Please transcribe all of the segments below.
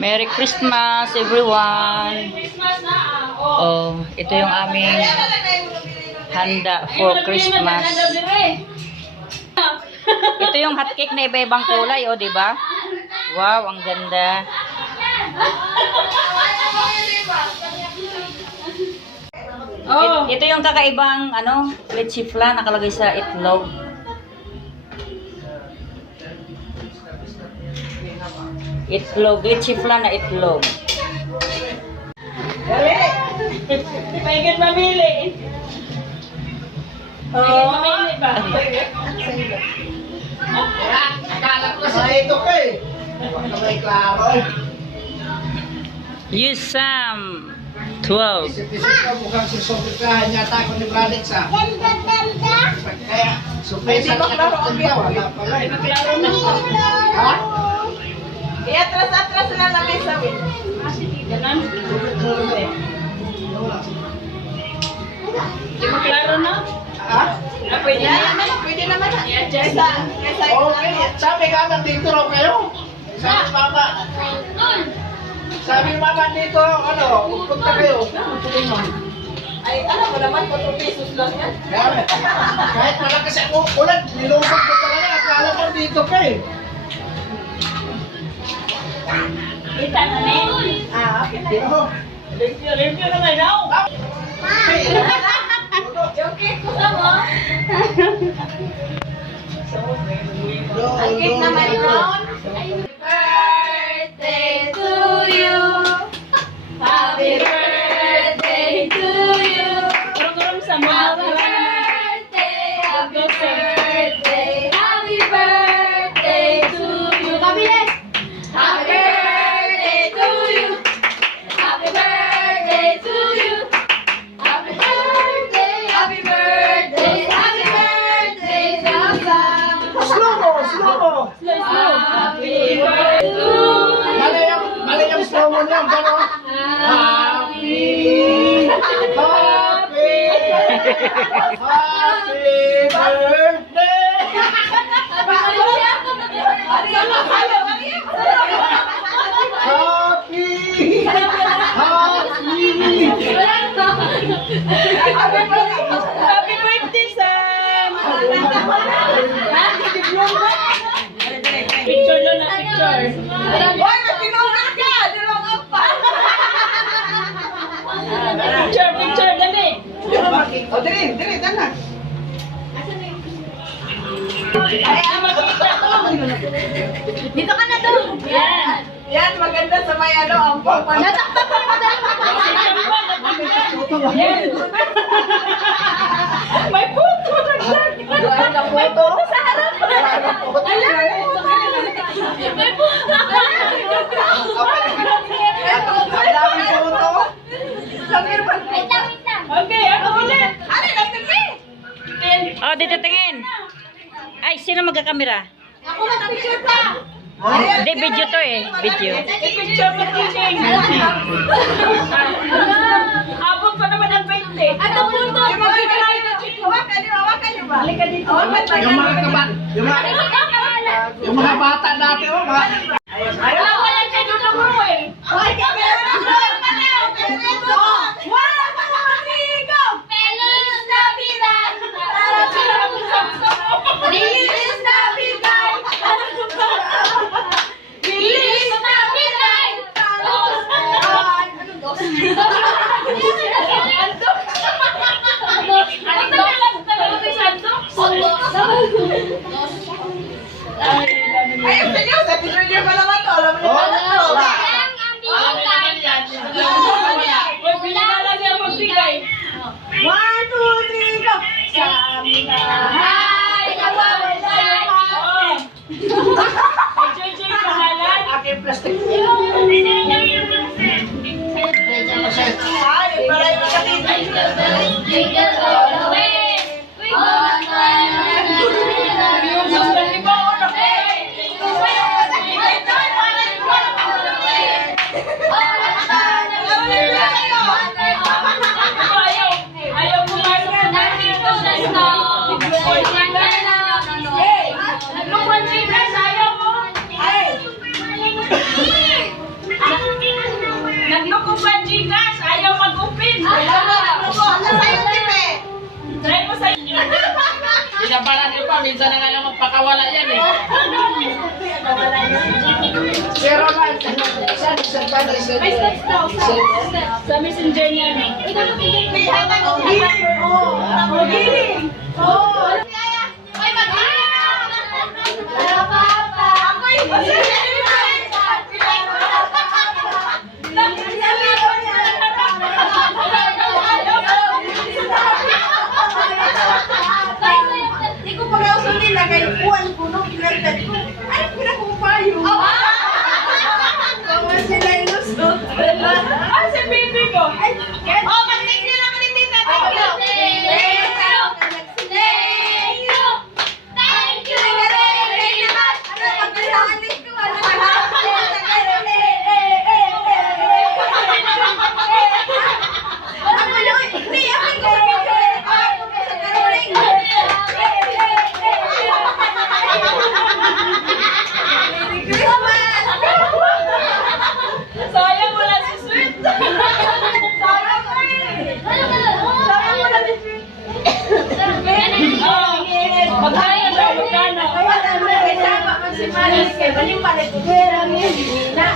Merry Christmas, everyone! Oh, ito yung aming handa for Christmas. Ito yung hotcake na iba-ibang kulay, oh, di ba? Wow, ang ganda. Oh. It- ito yung kakaibang, ano, leche flan nakalagay sa itlog. Itlog, leche flan na itlog. Dali. Paigit mamili. Oh. mamili ba? Akala ko sa ito ka eh. May klaro. Use some 12. Isip-isip ka mukhang susumpikahan yata ako ni Bradix ah. Kaya, surpresa ka na ito. Wala pala eh. Klaro na. Ha? Iatras-atras na lang sa win. Ah, sige, ganun. Di ba klaro na? Ha? Ah, pwede na. Pwede naman. I-adjust. Okay, sabi nga nandito raw kayo. Sabi ni mama. Sabi ni mama dito, ano, pupunta kayo. Ay, alam mo naman, 4 pesos lang yan. Kahit malakas ang ulan, nilusog ko talaga. Akala ko dito ka eh. Kita Ah, okay na. Review, review na nga daw. Yung cake ko lang, oh. Ang cake Happy birthday to you. Mali yung, mali. Happy, happy, happy birthday. Happy, happy. Happy birthday, Sam! Picture lang na, picture. Hoy, magpinungan ka! Dalawang apa! Picture, picture, dali! O, dali, dali, dala. Ay, ah, makikita ko. Dito ka na doon. Yan. Yan, maganda sa may ano, ang papa. Nataktak ko na dahil Yan. May puto. Dahil na May photo. puto sa harap. Ala, may puto. May puto. Ang dami po ito. Okay, ako ulit. Ano, nagtagli? Ten. Oh, dito tingin. Ay, sino magkakamera? Ako mag-picture pa. Hindi, video to eh. Video. I-picture mo teaching. Abot pa naman ang 20. At ang puto. Hawakan niyo, hawakan niyo ba? Halika dito. Hawakan ba Yung mga kabat, yung mga, yung mga bata natin, oh, Ayaw chikas, ayaw mag-upin. Ayaw mag-upin. Ayaw mag-upin. Try mo sa'yo. Pinabalan niyo pa, minsan na nga lang magpakawala yan eh. Pero man, saan isang tanay sa May steps daw, sa messenger niya. Ikaw na may hanggang ng number. Oo, magiging. Oo. Oh. Ay, magiging. Papa! Ako'y magiging.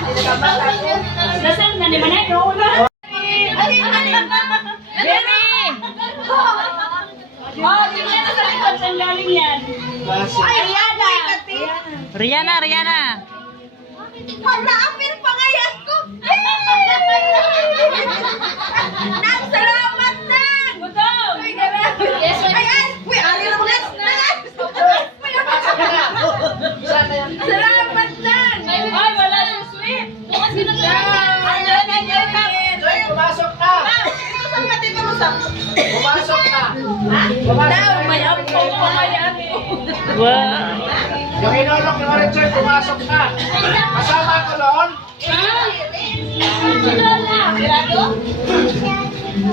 Nasaan na? Nauna! Ay! Oh, tingnan na sa likod, saan galing yan? Klase. ay, Rihanna! Rihanna, Rihanna. Malaapir pa Pumasok ka! Daw, may apo pa may apo. Wow. Yung inolok ni Joy, pumasok ka! Kasama ko noon?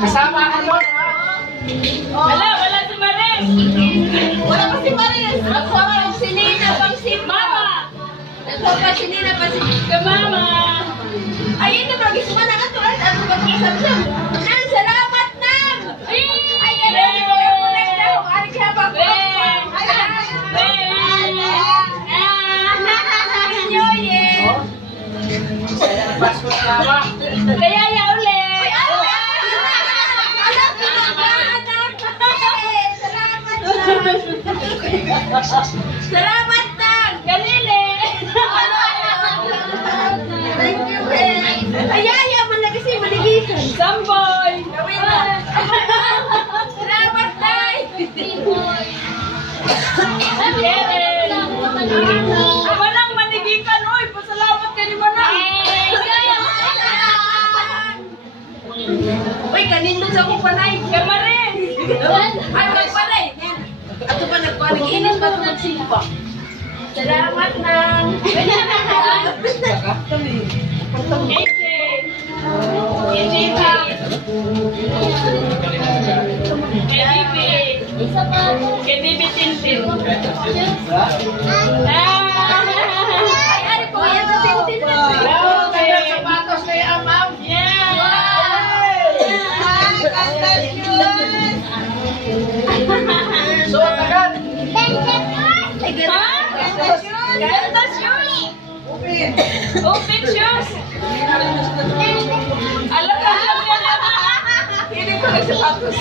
Kasama ko noon, ha? Wala, wala si Maris! Wala pa si Maris. Ako ang si Nina pang si Mama! Ako pa si Nina pa si... Ka mama! Ayun na, bagis mo na nga to. Ano ba kisap siya? Nang, salamat Kaya ya uli! Ay, anak! Anak, anak, anak! Salamat! Salamat sa ko panay. Kamarin! Ay, wag panay. Ato pa nagkuhan. Init ba ito nagsimpa? Salamat nang. KJ! KJ pa! KBB! KBB Tintin! Ah! Ganda shoes! Upin. Open shoes! Alam ka, alam ka na! Hindi ko na sapatos.